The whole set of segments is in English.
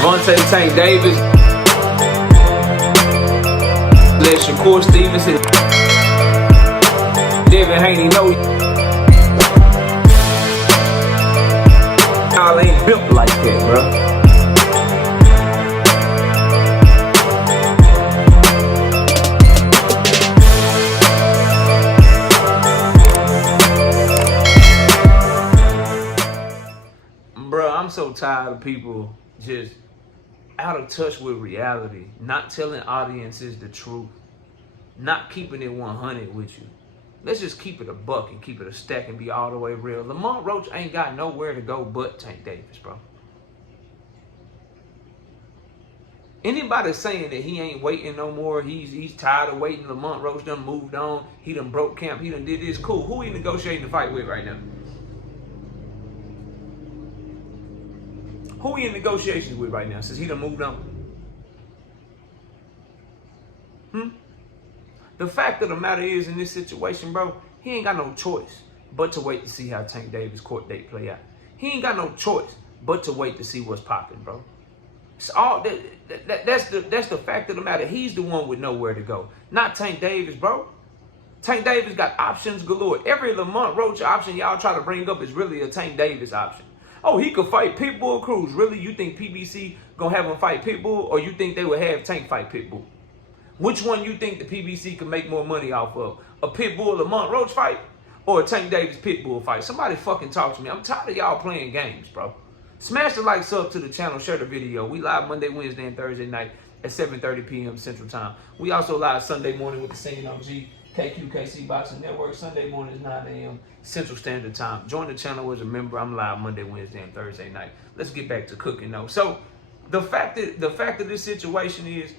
Gervonta, Tank Davis, let Chooce Stevenson, Devin Haney know y'all ain't built like that, bro. Bro, I'm so tired of people just out of touch with reality, not telling audiences the truth, not keeping it 100 with you. Let's just keep it a buck and keep it a stack and be all the way real. Lamont Roach ain't got nowhere to go but Tank Davis, bro. Anybody saying that he ain't waiting no more, he's tired of waiting, Lamont Roach done moved on, he done broke camp, he done did this, cool. Who he negotiating the fight with right now? Who he in negotiations with right now since he done moved on? The fact of the matter is, in this situation, bro, he ain't got no choice but to wait to see how Tank Davis' court date play out. He ain't got no choice but to wait to see what's popping, bro. It's all that's the fact of the matter. He's the one with nowhere to go, not Tank Davis, bro. Tank Davis got options galore. Every Lamont Roach option y'all try to bring up is really a Tank Davis option. Oh, he could fight Pitbull Cruz. Really? You think PBC gonna have him fight Pitbull, or you think they would have Tank fight Pitbull? Which one you think the PBC can make more money off of? A Pitbull Lamont Roach fight, or a Tank Davis Pitbull fight? Somebody fucking talk to me. I'm tired of y'all playing games, bro. Smash the like, sub to the channel, share the video. We live Monday, Wednesday, and Thursday night at 7:30 p.m. Central Time. We also live Sunday morning with the same OG. KQKC Boxing Network. Sunday morning is 9 a.m. Central Standard Time. Join the channel as a member. I'm live Monday, Wednesday, and Thursday night. Let's get back to cooking though. So the fact of this situation is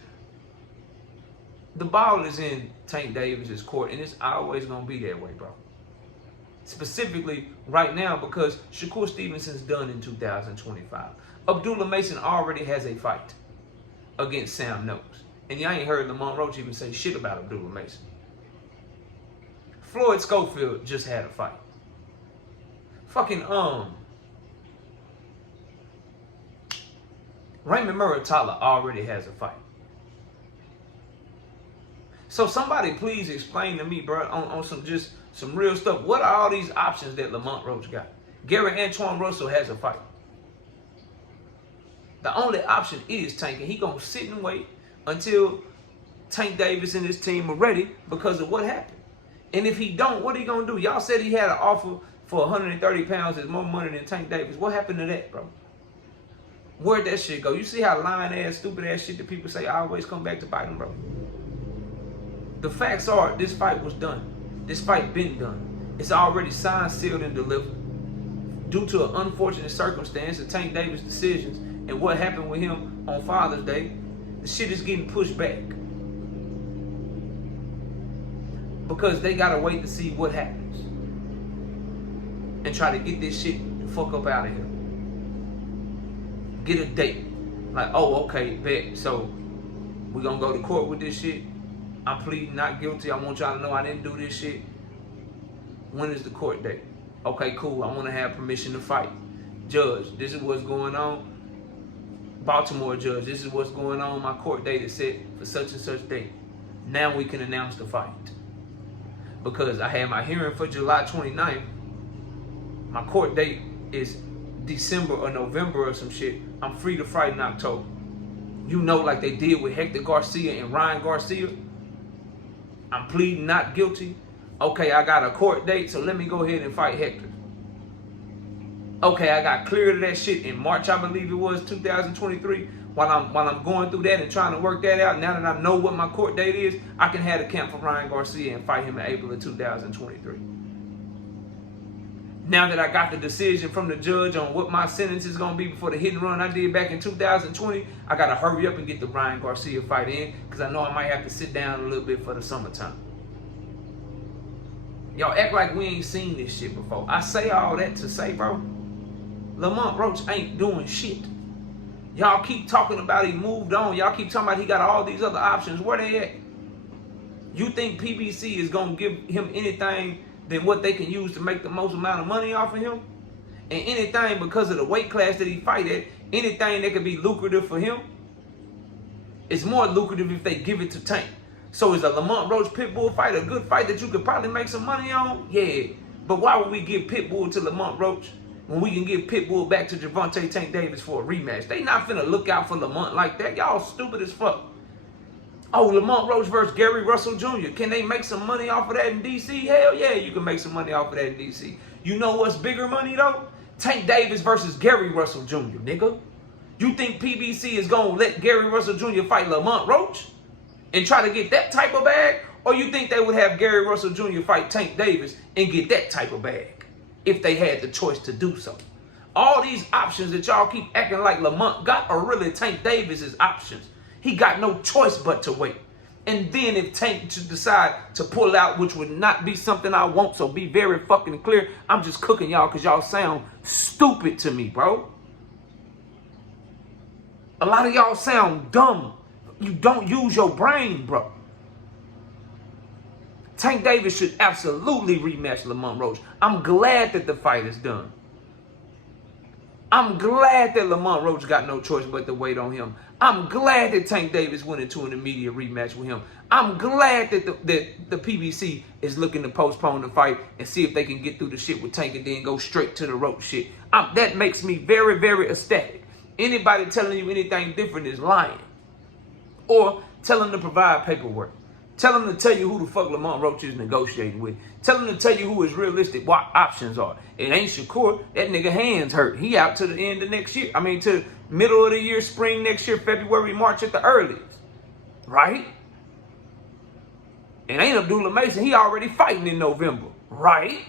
the ball is in Tank Davis's court, and it's always gonna be that way, bro. Specifically right now because Chooce Stevenson's done in 2025. Abdullah Mason already has a fight against Sam Noakes, and y'all ain't heard Lamont Roach even say shit about Abdullah Mason. Floyd Schofield just had a fight. Fucking Raymond Muratalla already has a fight. So somebody please explain to me, bro, on some real stuff. What are all these options that Lamont Roach got? Gary Antoine Russell has a fight. The only option is Tank, and he gonna sit and wait until Tank Davis and his team are ready because of what happened. And if he don't, what he gonna do? Y'all said he had an offer for 130 pounds. It's more money than Tank Davis. What happened to that, bro? Where'd that shit go? You see how lying ass, stupid ass shit that people say always come back to bite them, bro? The facts are, this fight was done. This fight been done. It's already signed, sealed, and delivered. Due to an unfortunate circumstance of Tank Davis' decisions and what happened with him on Father's Day, the shit is getting pushed back. Because they gotta wait to see what happens and try to get this shit the fuck up out of here. Get a date. Like, oh, okay, bet. So we gonna go to court with this shit. I'm pleading not guilty. I want y'all to know I didn't do this shit. When is the court date? Okay, cool. I want to have permission to fight. Judge, this is what's going on. Baltimore judge, this is what's going on. My court date is set for such and such date. Now we can announce the fight. Because I had my hearing for July 29th. My court date is December or November or some shit. I'm free to fight in October. You know, like they did with Hector Garcia and Ryan Garcia. I'm pleading not guilty. Okay, I got a court date, so let me go ahead and fight Hector. Okay, I got cleared of that shit in March, I believe it was, 2023. While I'm going through that and trying to work that out, now that I know what my court date is, I can have a camp for Ryan Garcia and fight him in April of 2023. Now that I got the decision from the judge on what my sentence is going to be before the hit and run I did back in 2020, I got to hurry up and get the Ryan Garcia fight in because I know I might have to sit down a little bit for the summertime. Y'all act like we ain't seen this shit before. I say all that to say, bro, Lamont Roach ain't doing shit. Y'all keep talking about he moved on. Y'all keep talking about he got all these other options. Where they at? You think PBC is going to give him anything than what they can use to make the most amount of money off of him? and anything because of the weight class that he fight at, anything that could be lucrative for him, it's more lucrative if they give it to Tank. So is a Lamont Roach Pitbull fight a good fight that you could probably make some money on? Yeah. But why would we give Pitbull to Lamont Roach when we can give Pitbull back to Gervonta Tank Davis for a rematch? They not finna look out for Lamont like that. Y'all stupid as fuck. Oh, Lamont Roach versus Gary Russell Jr. Can they make some money off of that in D.C.? Hell yeah, you can make some money off of that in D.C. You know what's bigger money, though? Tank Davis versus Gary Russell Jr., nigga. You think PBC is going to let Gary Russell Jr. fight Lamont Roach and try to get that type of bag? Or you think they would have Gary Russell Jr. fight Tank Davis and get that type of bag if they had the choice to do so? All these options that y'all keep acting like Lamont got are really Tank Davis's options. He got no choice but to wait. And then if Tank should decide to pull out, which would not be something I want, so be very fucking clear, I'm just cooking y'all because y'all sound stupid to me, bro. A lot of y'all sound dumb. You don't use your brain, bro. Tank Davis should absolutely rematch Lamont Roach. I'm glad that the fight is done. I'm glad that Lamont Roach got no choice but to wait on him. I'm glad that Tank Davis went into an immediate rematch with him. I'm glad that the PBC is looking to postpone the fight and see if they can get through the shit with Tank and then go straight to the Roach shit. That makes me very, very ecstatic. Anybody telling you anything different is lying. Or tell them to provide paperwork. Tell them to tell you who the fuck Lamont Roach is negotiating with. Tell them to tell you who his realistic options are. It ain't Shakur. That nigga hands hurt. He out to the end of next year. I mean, to middle of the year, spring next year, February, March at the earliest. Right? It ain't Abdullah Mason. He already fighting in November. Right?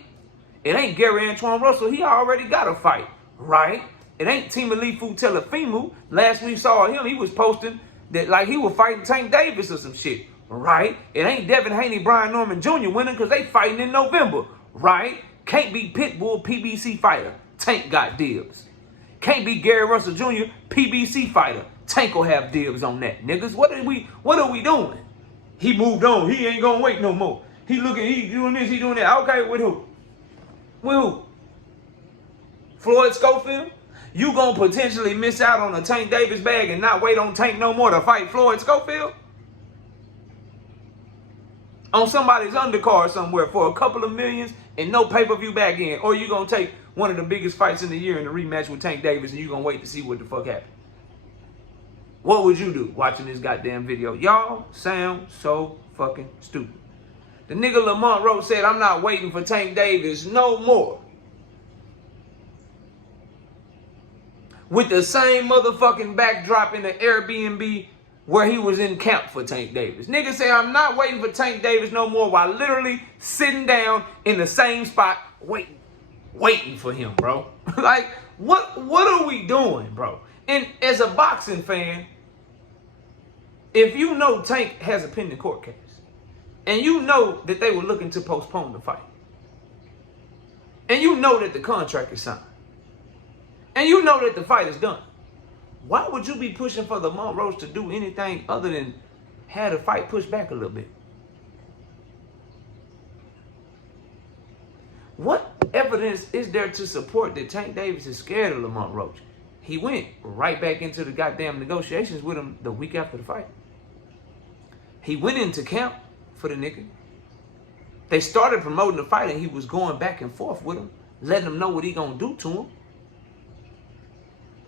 It ain't Gary Antoine Russell. He already got a fight. Right? It ain't Timalifu Telefimu. Last we saw him, he was posting that like he was fighting Tank Davis or some shit. Right? It ain't Devin Haney, Brian Norman Jr. winning because they fighting in November. Right? Can't be Pitbull, PBC fighter. Tank got dibs. Can't be Gary Russell Jr., PBC fighter. Tank will have dibs on that, niggas. What are we doing? He moved on. He ain't gonna wait no more. He doing this, he doing that. Okay, with who? With who? Floyd Schofield? You gonna potentially miss out on a Tank Davis bag and not wait on Tank no more to fight Floyd Schofield? On somebody's undercard somewhere for a couple of millions and no pay-per-view back in. Or you going to take one of the biggest fights in the year in the rematch with Tank Davis and you going to wait to see what the fuck happened. What would you do watching this goddamn video? Y'all sound so fucking stupid. The nigga Lamont Roach said, I'm not waiting for Tank Davis no more. With the same motherfucking backdrop in the Airbnb where he was in camp for Tank Davis. Nigga say, I'm not waiting for Tank Davis no more while literally sitting down in the same spot waiting for him, bro. Like, what are we doing, bro? And as a boxing fan, if you know Tank has a pending court case, and you know that they were looking to postpone the fight, and you know that the contract is signed, and you know that the fight is done, why would you be pushing for Lamont Roach to do anything other than have the fight pushed back a little bit? What evidence is there to support that Tank Davis is scared of Lamont Roach? He went right back into the goddamn negotiations with him the week after the fight. He went into camp for the nigga. They started promoting the fight and he was going back and forth with him, letting him know what he gonna do to him.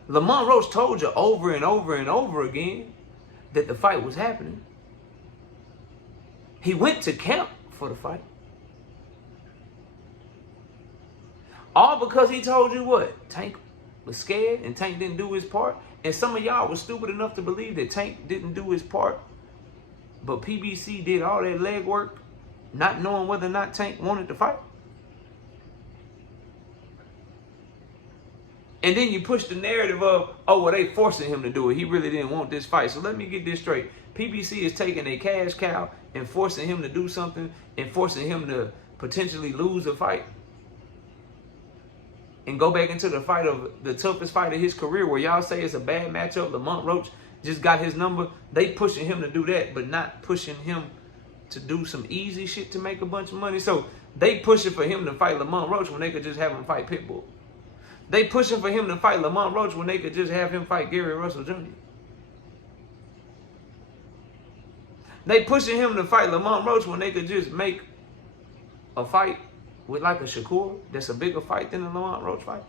Lamont Roach told you over and over and over again that the fight was happening. He went to camp for the fight. All because he told you what? Tank was scared and Tank didn't do his part. And some of y'all was stupid enough to believe that Tank didn't do his part. But PBC did all that legwork, not knowing whether or not Tank wanted to fight. And then you push the narrative of, oh, well, they forcing him to do it. He really didn't want this fight. So let me get this straight. PBC is taking a cash cow and forcing him to do something and forcing him to potentially lose a fight and go back into the fight of the toughest fight of his career where y'all say it's a bad matchup. Lamont Roach just got his number. They pushing him to do that, but not pushing him to do some easy shit to make a bunch of money. So they pushing for him to fight Lamont Roach when they could just have him fight Pitbull. They pushing for him to fight Lamont Roach when they could just have him fight Gary Russell Jr. They pushing him to fight Lamont Roach when they could just make a fight with like a Shakur that's a bigger fight than the Lamont Roach fight.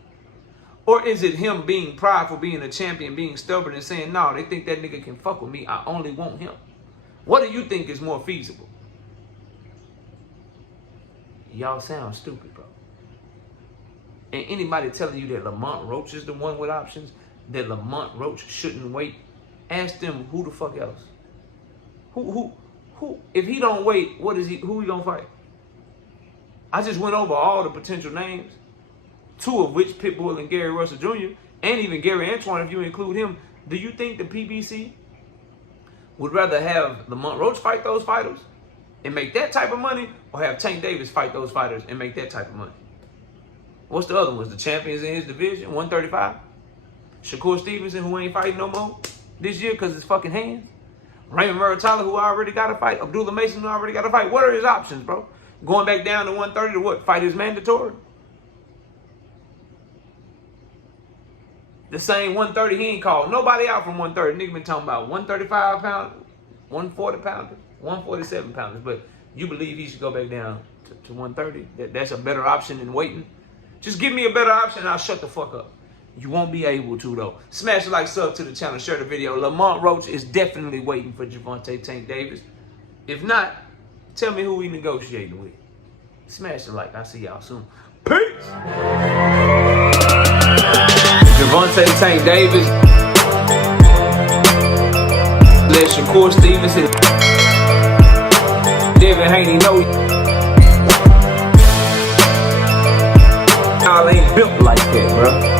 Or is it him being prideful, being a champion, being stubborn and saying, no, they think that nigga can fuck with me. I only want him. What do you think is more feasible? Y'all sound stupid, bro. And anybody telling you that Lamont Roach is the one with options, that Lamont Roach shouldn't wait, ask them who the fuck else. Who? If he don't wait, who he gonna fight? I just went over all the potential names, 2 of which Pitbull and Gary Russell Jr., and even Gary Antoine, if you include him. Do you think the PBC would rather have Lamont Roach fight those fighters and make that type of money, or have Tank Davis fight those fighters and make that type of money? What's the other ones? The champions in his division, 135? Shakur Stevenson, who ain't fighting no more this year because his fucking hands? Raymond Muratalla, who already got a fight? Abdullah Mason, who already got a fight? What are his options, bro? Going back down to 130 to what? Fight his mandatory? The same 130 he ain't called nobody out from 130. Nigga been talking about 135 pounders, 140 pounders, 147 pounders. But you believe he should go back down to 130? That's a better option than waiting? Just give me a better option and I'll shut the fuck up. You won't be able to, though. Smash the like, sub to the channel, share the video. Lamont Roach is definitely waiting for Gervonta Tank Davis. If not, tell me who he negotiating with. Smash the like. I'll see y'all soon. Peace! Gervonta Tank Davis. Let Shakur Stevenson. Devin Haney know y'all ain't built like that, bro.